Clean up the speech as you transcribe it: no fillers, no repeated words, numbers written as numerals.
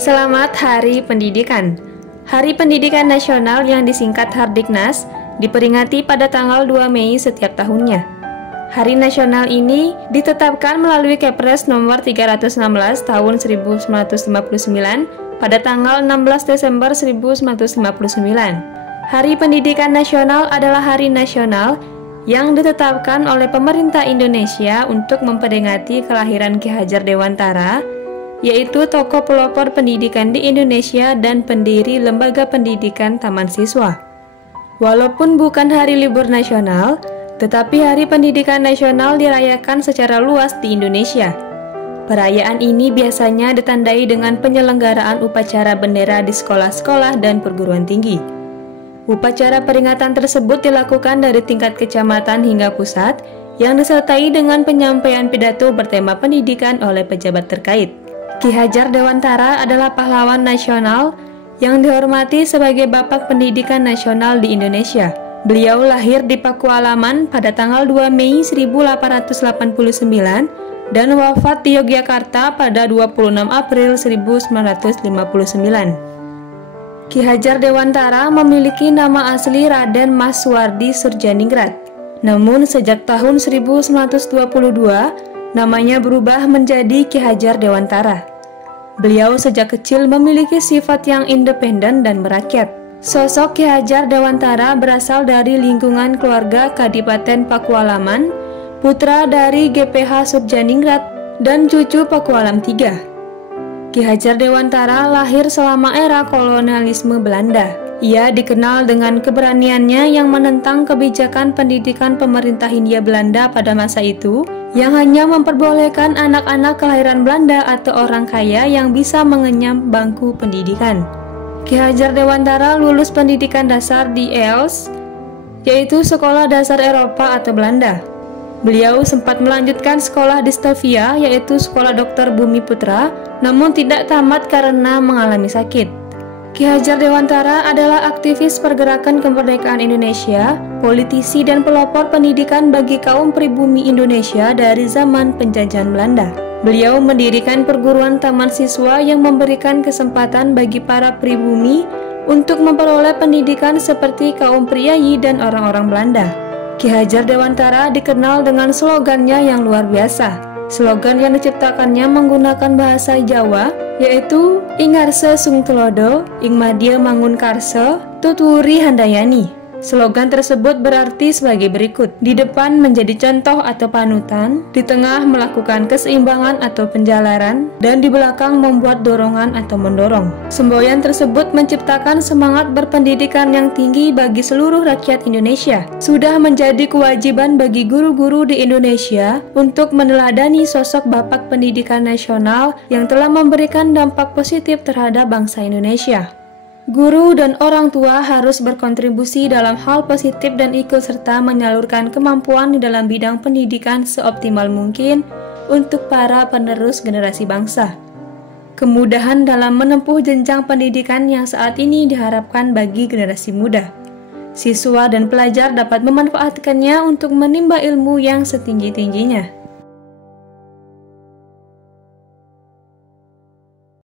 Selamat Hari Pendidikan. Hari Pendidikan Nasional yang disingkat Hardiknas diperingati pada tanggal 2 Mei setiap tahunnya. Hari nasional ini ditetapkan melalui Kepres nomor 316 tahun 1959 pada tanggal 16 Desember 1959. Hari Pendidikan Nasional adalah hari nasional yang ditetapkan oleh pemerintah Indonesia untuk memperingati kelahiran Ki Hajar Dewantara, yaitu tokoh pelopor pendidikan di Indonesia dan pendiri Lembaga Pendidikan Taman Siswa. Walaupun bukan hari libur nasional, tetapi Hari Pendidikan Nasional dirayakan secara luas di Indonesia. Perayaan ini biasanya ditandai dengan penyelenggaraan upacara bendera di sekolah-sekolah dan perguruan tinggi. Upacara peringatan tersebut dilakukan dari tingkat kecamatan hingga pusat, yang disertai dengan penyampaian pidato bertema pendidikan oleh pejabat terkait. Ki Hajar Dewantara adalah pahlawan nasional yang dihormati sebagai Bapak Pendidikan Nasional di Indonesia. Beliau lahir di Pakualaman pada tanggal 2 Mei 1889 dan wafat di Yogyakarta pada 26 April 1959. Ki Hajar Dewantara memiliki nama asli Raden Mas Suwardi Surjaningrat. Namun sejak tahun 1922, namanya berubah menjadi Ki Hajar Dewantara. Beliau sejak kecil memiliki sifat yang independen dan merakyat. Sosok Ki Hajar Dewantara berasal dari lingkungan keluarga Kadipaten Pakualaman, putra dari GPH Surjaningrat dan cucu Pakualam III. Ki Hajar Dewantara lahir selama era kolonialisme Belanda. Ia dikenal dengan keberaniannya yang menentang kebijakan pendidikan pemerintah Hindia Belanda pada masa itu, yang hanya memperbolehkan anak-anak kelahiran Belanda atau orang kaya yang bisa mengenyam bangku pendidikan. Ki Hajar Dewantara lulus pendidikan dasar di EOS, yaitu Sekolah Dasar Eropa atau Belanda. Beliau sempat melanjutkan sekolah di Stovia, yaitu Sekolah Dokter Bumi Putra, namun tidak tamat karena mengalami sakit. Ki Hajar Dewantara adalah aktivis pergerakan kemerdekaan Indonesia, politisi dan pelopor pendidikan bagi kaum pribumi Indonesia dari zaman penjajahan Belanda. Beliau mendirikan perguruan taman siswa yang memberikan kesempatan bagi para pribumi untuk memperoleh pendidikan seperti kaum priayi dan orang-orang Belanda. Ki Hajar Dewantara dikenal dengan slogannya yang luar biasa. Slogan yang diciptakannya menggunakan bahasa Jawa, yaitu Ingarse Sung Tulodo, Ing Madya Mangun Karso, Tuturi Handayani. Slogan tersebut berarti sebagai berikut: di depan menjadi contoh atau panutan, di tengah melakukan keseimbangan atau penjalaran, dan di belakang membuat dorongan atau mendorong. Semboyan tersebut menciptakan semangat berpendidikan yang tinggi bagi seluruh rakyat Indonesia. Sudah menjadi kewajiban bagi guru-guru di Indonesia untuk meneladani sosok Bapak Pendidikan Nasional yang telah memberikan dampak positif terhadap bangsa Indonesia. Guru dan orang tua harus berkontribusi dalam hal positif dan ikut serta menyalurkan kemampuan di dalam bidang pendidikan seoptimal mungkin untuk para penerus generasi bangsa. Kemudahan dalam menempuh jenjang pendidikan yang saat ini diharapkan bagi generasi muda. Siswa dan pelajar dapat memanfaatkannya untuk menimba ilmu yang setinggi-tingginya.